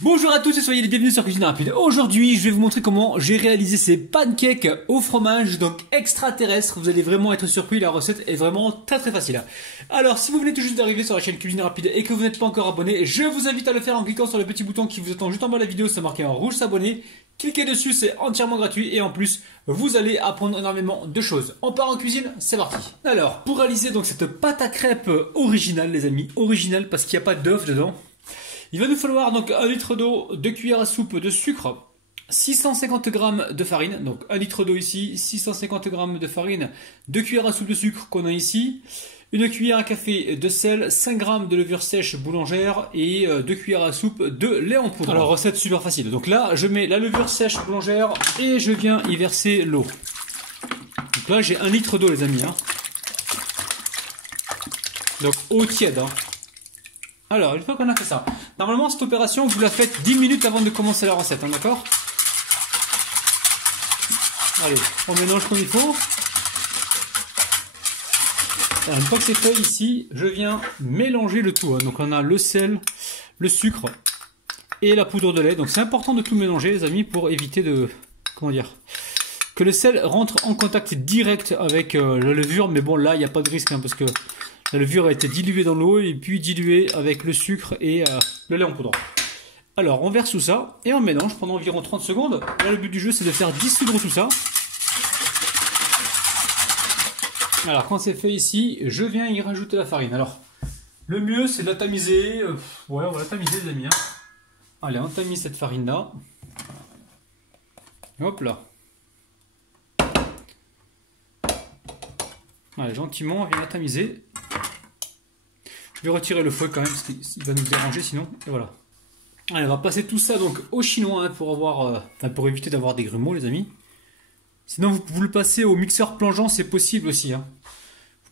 Bonjour à tous et soyez les bienvenus sur Cuisine Rapide. Aujourd'hui, je vais vous montrer comment j'ai réalisé ces pancakes au fromage, donc extraterrestres. Vous allez vraiment être surpris, la recette est vraiment très facile. Alors, si vous venez tout juste d'arriver sur la chaîne Cuisine Rapide et que vous n'êtes pas encore abonné, je vous invite à le faire en cliquant sur le petit bouton qui vous attend juste en bas de la vidéo, c'est marqué en rouge s'abonner. Cliquez dessus, c'est entièrement gratuit et en plus, vous allez apprendre énormément de choses. On part en cuisine, c'est parti. Alors, pour réaliser donc cette pâte à crêpes originale, les amis, originale parce qu'il n'y a pas d'œuf dedans. Il va nous falloir donc 1 litre d'eau, 2 cuillères à soupe de sucre, 650 g de farine, donc 1 litre d'eau ici, 650 g de farine, 2 cuillères à soupe de sucre qu'on a ici, 1 cuillère à café de sel, 5 g de levure sèche boulangère et 2 cuillères à soupe de lait en poudre. Alors recette super facile, donc là je mets la levure sèche boulangère et je viens y verser l'eau. Donc là j'ai 1 litre d'eau les amis. Donc eau tiède. Alors, une fois qu'on a fait ça, normalement cette opération vous la faites 10 minutes avant de commencer la recette, d'accord? Allez, on mélange comme il faut. Alors, une fois que c'est fait ici, je viens mélanger le tout. Donc on a le sel, le sucre et la poudre de lait. Donc c'est important de tout mélanger les amis pour éviter de... comment dire? Que le sel rentre en contact direct avec la levure. Mais bon là il n'y a pas de risque parce que... la levure a été diluée dans l'eau et puis diluée avec le sucre et le lait en poudre. Alors on verse tout ça et on mélange pendant environ 30 secondes. Là le but du jeu c'est de faire dissoudre tout ça. Alors quand c'est fait ici, je viens y rajouter la farine. Alors le mieux c'est de la tamiser. Ouais, on va la tamiser les amis. Allez, on tamise cette farine là. Hop là. Allez, gentiment on vient la tamiser. Je vais retirer le fouet quand même parce qu'il va nous déranger sinon. Et voilà. Allez, on va passer tout ça donc au chinois pour avoir, pour éviter d'avoir des grumeaux les amis. Sinon vous le passez au mixeur plongeant, c'est possible aussi. Vous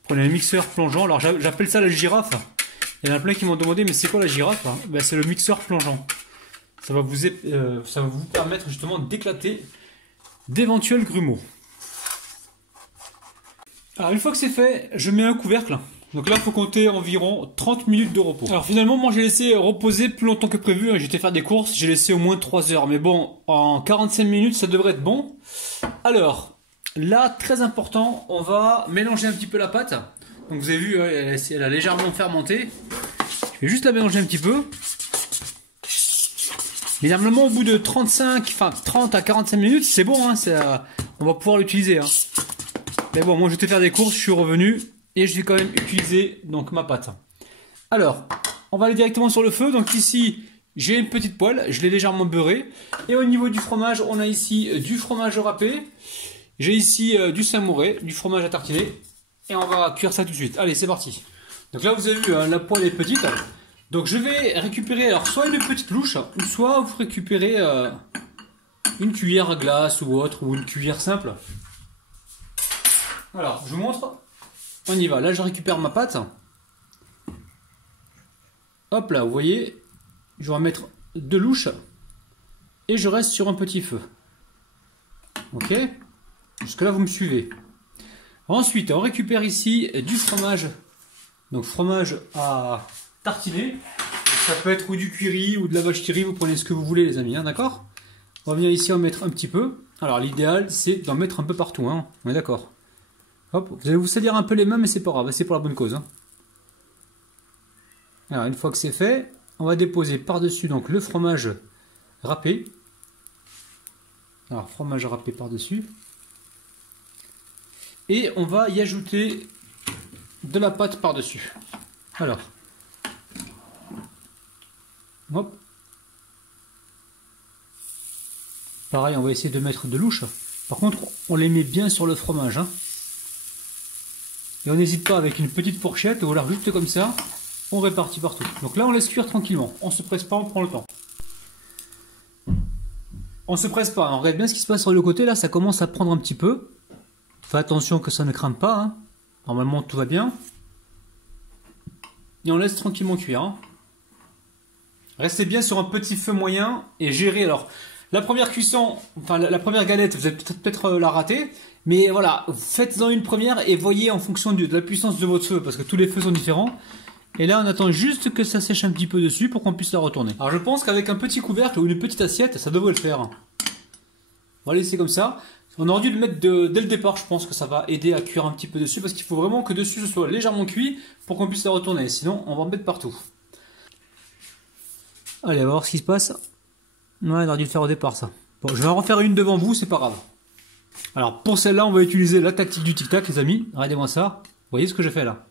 prenez un mixeur plongeant. Alors j'appelle ça la girafe. Il y en a plein qui m'ont demandé mais c'est quoi la girafe? Ben, c'est le mixeur plongeant. Ça va vous permettre justement d'éclater d'éventuels grumeaux. Alors une fois que c'est fait, je mets un couvercle. Donc là, il faut compter environ 30 minutes de repos. Alors finalement, moi j'ai laissé reposer plus longtemps que prévu. J'étais faire des courses, j'ai laissé au moins 3 heures. Mais bon, en 45 minutes, ça devrait être bon. Alors, là, très important, on va mélanger un petit peu la pâte. Donc vous avez vu, elle a légèrement fermenté. Je vais juste la mélanger un petit peu. Mais normalement, au bout de 30 à 45 minutes, c'est bon. On va pouvoir l'utiliser. Mais bon, moi j'étais faire des courses, je suis revenu. Et je vais quand même utiliser donc ma pâte. Alors, on va aller directement sur le feu. Donc ici, j'ai une petite poêle. Je l'ai légèrement beurrée. Et au niveau du fromage, on a ici du fromage râpé. J'ai ici du samouré, du fromage à tartiner. Et on va cuire ça tout de suite. Allez, c'est parti. Donc là, vous avez vu, la poêle est petite. Donc je vais récupérer alors soit une petite louche, ou soit vous récupérez une cuillère à glace ou autre, ou une cuillère simple. Alors, je vous montre. On y va, là je récupère ma pâte. Hop là, vous voyez, je vais en mettre 2 louches. Et je reste sur un petit feu. Ok? Jusque là vous me suivez. Ensuite, on récupère ici du fromage. Donc fromage à tartiner. Ça peut être ou du curry ou de la vache qui rit, vous prenez ce que vous voulez les amis, d'accord? On va venir ici en mettre un petit peu. Alors l'idéal c'est d'en mettre un peu partout, on est d'accord? Hop, vous allez vous salir un peu les mains, mais c'est pas grave, c'est pour la bonne cause. Alors, une fois que c'est fait, on va déposer par-dessus donc le fromage râpé. Alors, fromage râpé par-dessus. Et on va y ajouter de la pâte par-dessus. Alors, hop. Pareil, on va essayer de mettre de louches. Par contre, on les met bien sur le fromage. Et on n'hésite pas avec une petite fourchette, ou alors juste comme ça, on répartit partout. Donc là on laisse cuire tranquillement, on se presse pas, on prend le temps. On se presse pas, on regarde bien ce qui se passe sur le côté, là ça commence à prendre un petit peu. Fais attention que ça ne crame pas, normalement tout va bien. Et on laisse tranquillement cuire. Restez bien sur un petit feu moyen et gérez alors. La première cuisson, enfin la première galette, vous allez peut-être la rater, mais voilà, faites-en une première et voyez en fonction de la puissance de votre feu, parce que tous les feux sont différents. Et là, on attend juste que ça sèche un petit peu dessus pour qu'on puisse la retourner. Alors, je pense qu'avec un petit couvercle ou une petite assiette, ça devrait le faire. On va laisser comme ça. On aurait dû le mettre dès le départ, je pense que ça va aider à cuire un petit peu dessus parce qu'il faut vraiment que dessus ce soit légèrement cuit pour qu'on puisse la retourner. Sinon, on va en mettre partout. Allez, on va voir ce qui se passe. Ouais, on aurait dû le faire au départ, ça. Bon, je vais en refaire une devant vous, c'est pas grave. Alors, pour celle-là, on va utiliser la tactique du tic-tac, les amis. Regardez-moi ça. Vous voyez ce que j'ai fait là?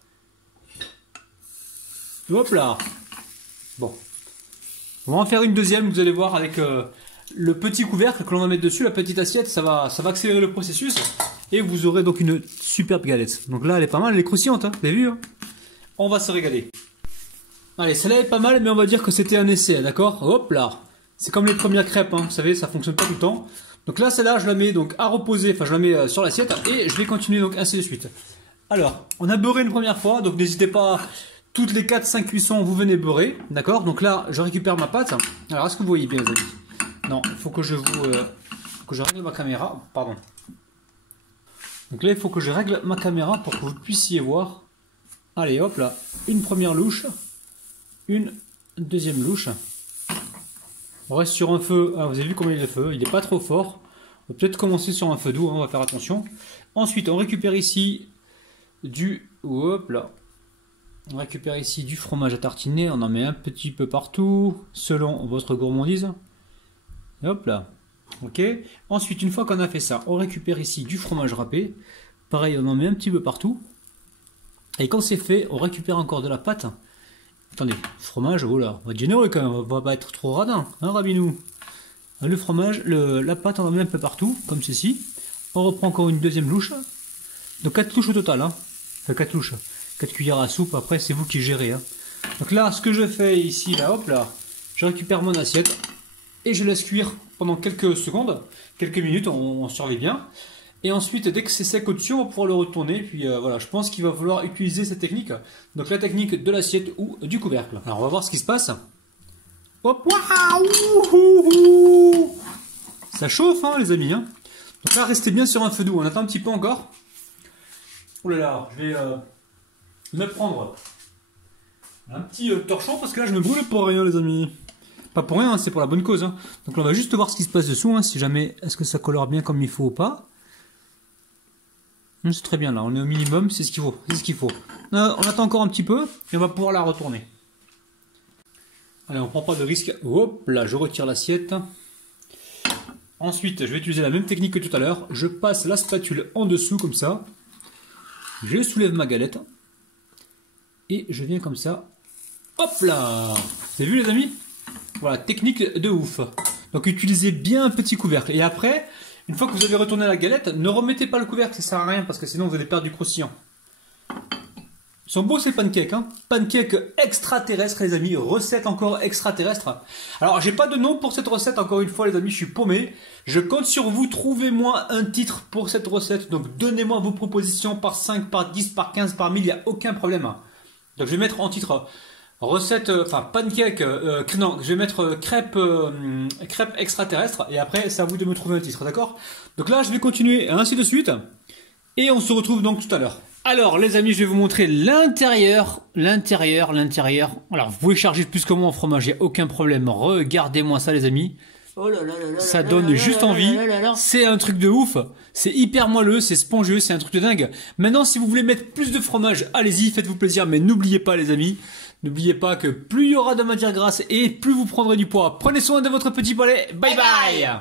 Hop là. Bon. On va en faire une deuxième, vous allez voir, avec le petit couvercle que l'on va mettre dessus, la petite assiette, ça va accélérer le processus. Et vous aurez donc une superbe galette. Donc là, elle est pas mal, elle est croustillante, hein, vous avez vu, hein. On va se régaler. Allez, celle-là est pas mal, mais on va dire que c'était un essai, d'accord? Hop là. C'est comme les premières crêpes, hein, vous savez, ça fonctionne pas tout le temps. Donc là, celle-là, je la mets donc à reposer, enfin je la mets sur l'assiette et je vais continuer donc ainsi de suite. Alors, on a beurré une première fois, donc n'hésitez pas, toutes les 4-5 cuissons, vous venez beurrer, d'accord? Donc là, je récupère ma pâte. Alors, est-ce que vous voyez bien, les amis? Non, il faut que je règle ma caméra, pardon. Donc là, il faut que je règle ma caméra pour que vous puissiez voir. Allez, hop là, une première louche, une deuxième louche. On reste sur un feu, ah, vous avez vu comment il est le feu, il n'est pas trop fort. On va peut-être commencer sur un feu doux, hein, on va faire attention. Ensuite, on récupère ici hop là. On récupère ici du fromage à tartiner, on en met un petit peu partout, selon votre gourmandise. Hop là. Ok. Ensuite, une fois qu'on a fait ça, on récupère ici du fromage râpé. Pareil, on en met un petit peu partout. Et quand c'est fait, on récupère encore de la pâte. Attendez, fromage, oh là, on va être généreux quand même, on va pas être trop radin, hein Rabinou? Le fromage, la pâte, on en met un peu partout, comme ceci. On reprend encore une deuxième louche. Donc 4 louches au total, hein. Enfin 4 louches, 4 cuillères à soupe, après c'est vous qui gérez, hein. Donc là, ce que je fais ici, là, hop là, je récupère mon assiette et je laisse cuire pendant quelques secondes, quelques minutes, on surveille bien. Et ensuite, dès que c'est sec au-dessus, on va pouvoir le retourner. Puis voilà, je pense qu'il va falloir utiliser cette technique. Donc la technique de l'assiette ou du couvercle. Alors on va voir ce qui se passe. Hop, waouh, ça chauffe, hein, les amis, hein. Donc là, restez bien sur un feu doux. On attend un petit peu encore. Oh là là, je vais me prendre un petit torchon parce que là, je me brûle pour rien, les amis. Pas pour rien, hein, c'est pour la bonne cause, hein. Donc là, on va juste voir ce qui se passe dessous, hein, si jamais, est-ce que ça colore bien comme il faut ou pas. C'est très bien là, on est au minimum, c'est ce qu'il faut, c'est ce qu'il faut. On attend encore un petit peu et on va pouvoir la retourner. Allez, on prend pas de risque. Hop là, je retire l'assiette. Ensuite, je vais utiliser la même technique que tout à l'heure. Je passe la spatule en dessous comme ça. Je soulève ma galette. Et je viens comme ça. Hop là! Vous avez vu les amis? Voilà, technique de ouf. Donc utilisez bien un petit couvercle. Et après, une fois que vous avez retourné la galette, ne remettez pas le couvercle, ça sert à rien parce que sinon vous allez perdre du croustillant. Ils sont beaux ces pancakes, hein. Pancakes extraterrestres les amis, recette encore extraterrestre. Alors j'ai pas de nom pour cette recette, encore une fois les amis, je suis paumé. Je compte sur vous, trouvez-moi un titre pour cette recette. Donc donnez-moi vos propositions par 5, par 10, par 15, par 1000, il n'y a aucun problème. Donc je vais mettre en titre recette, enfin pancake, non, je vais mettre crêpe extraterrestre et après c'est à vous de me trouver un titre, d'accord? Donc là je vais continuer ainsi de suite et on se retrouve donc tout à l'heure. Alors les amis, je vais vous montrer l'intérieur. Alors vous pouvez charger plus que moi en fromage, il n'y a aucun problème. Regardez-moi ça les amis. Oh là là là là, ça donne juste envie. C'est un truc de ouf. C'est hyper moelleux, c'est spongieux, c'est un truc de dingue. Maintenant si vous voulez mettre plus de fromage, allez-y, faites-vous plaisir. Mais n'oubliez pas les amis, n'oubliez pas que plus il y aura de matière grasse et plus vous prendrez du poids. Prenez soin de votre petit palais. Bye bye.